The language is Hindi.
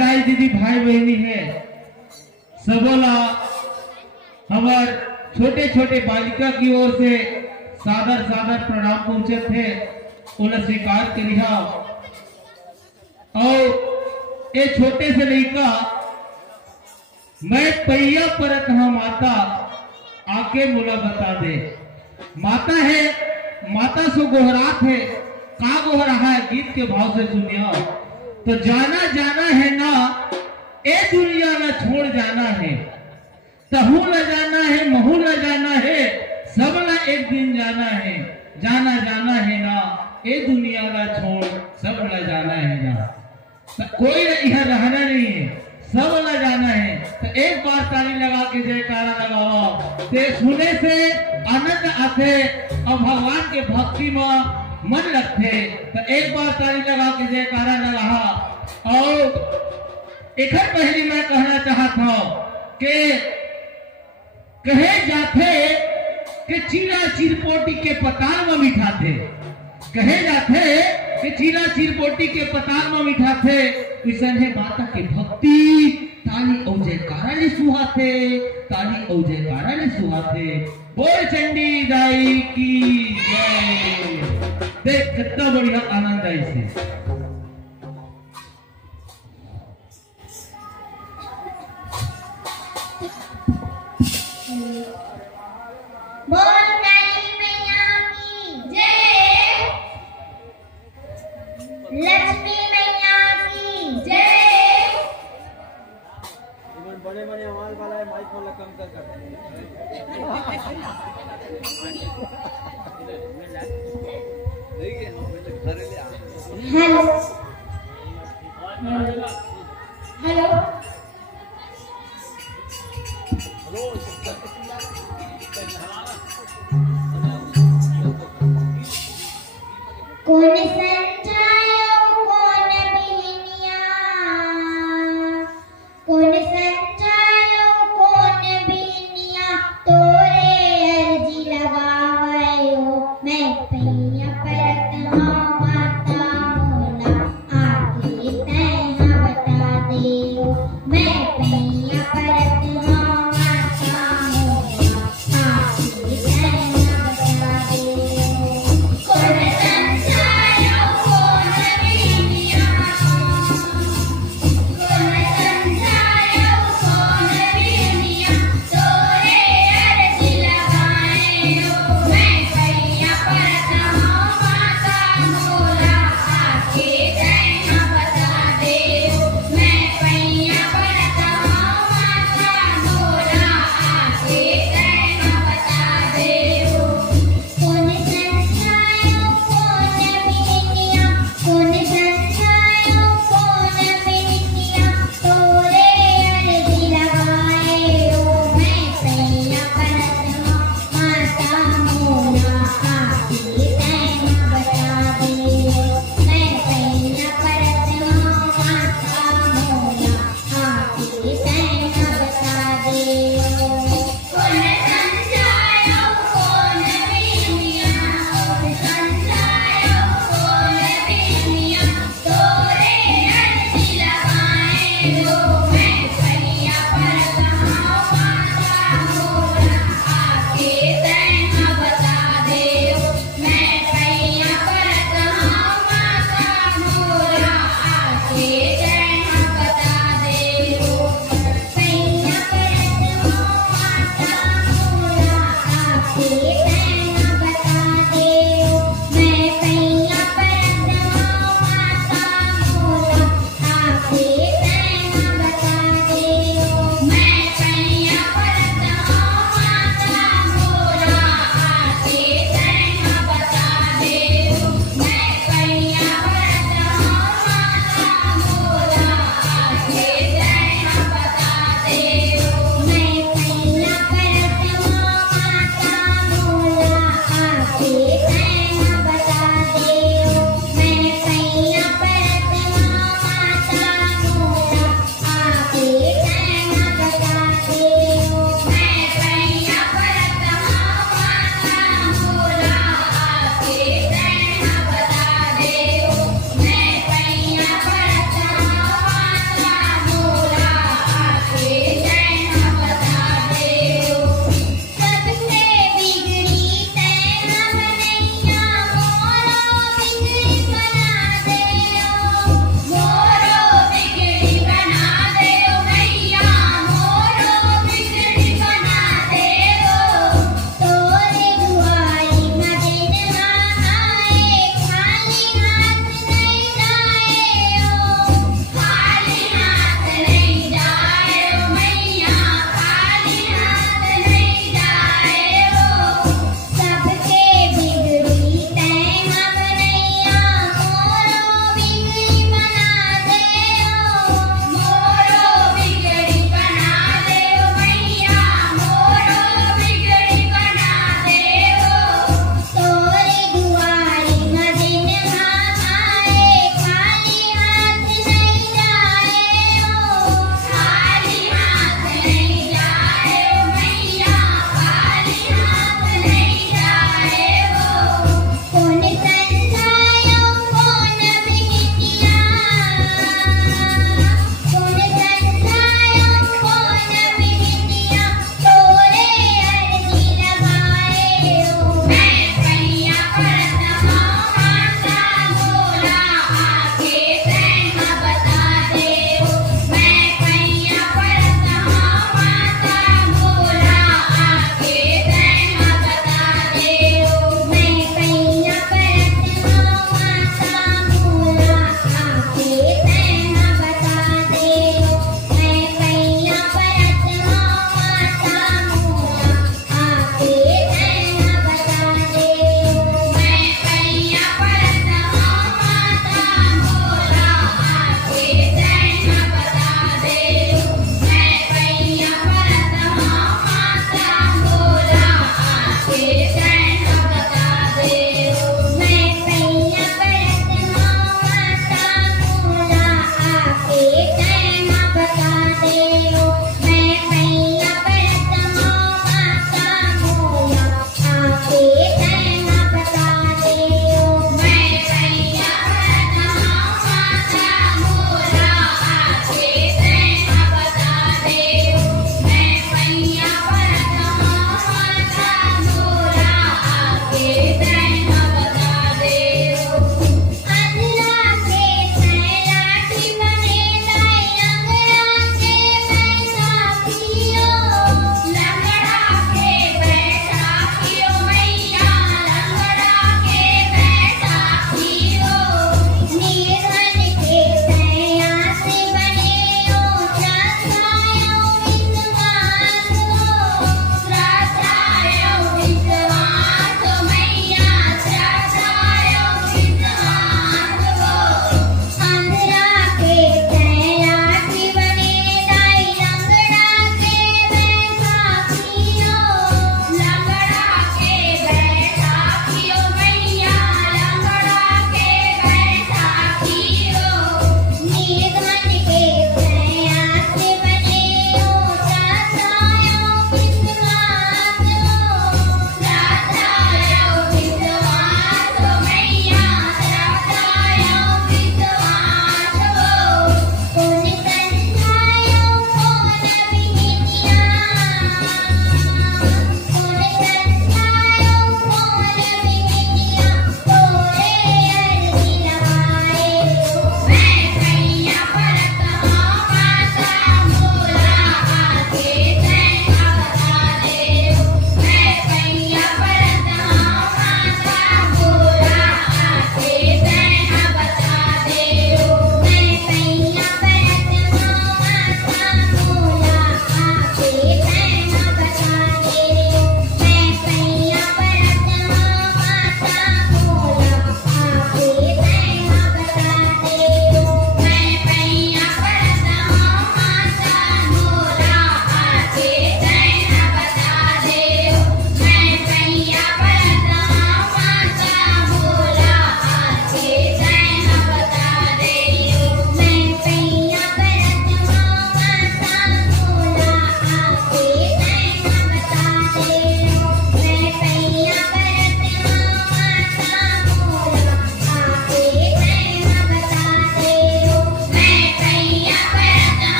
दाई दीदी भाई बहनी है सबोला हमार छोटे छोटे बालिका की ओर से सादर सादर प्रणाम पहुंचत है उन्हें स्वीकार करिहा। और ये छोटे से लड़का मैं पैया परत हाँ माता आके मुला बता दे। माता है माता सो गोहरात है का गोहरा है गीत के भाव से सुनिया। तो जाना जाना है ना ए दुनिया ना छोड़ जाना है तहू न जाना है महू न जाना है सब ना एक दिन जाना है। जाना जाना है ना ए दुनिया ना छोड़ सब न जाना है ना। तो कोई यहाँ रहना नहीं है सब न जाना है। तो एक बार ताली लगा के जयकारा लगाओ ते सुने से आनंद आते और भगवान के भक्ति में मन लगते। तो एक बार ताली लगा के जयकारा लगा। और एक पहली मैं कहना चाहता हूँ कि कहे जाते कि चीरा चिरपोटी के पताल में मिठाते। कहे जाते कि चीरा चिरपोटी के पताल में मिठाते विषय है माता के भक्ति ताली और जयकारा ले सुहाते। ताली और जयकारा ले सुहाते। बोल चंडी दाई की जय। देख कितना बढ़िया आनंद है इसे। लक्ष्मी मैया की जय। बड़े बड़े आवाज वाला है माइक वाला कम कर हेलो हेलो हेलो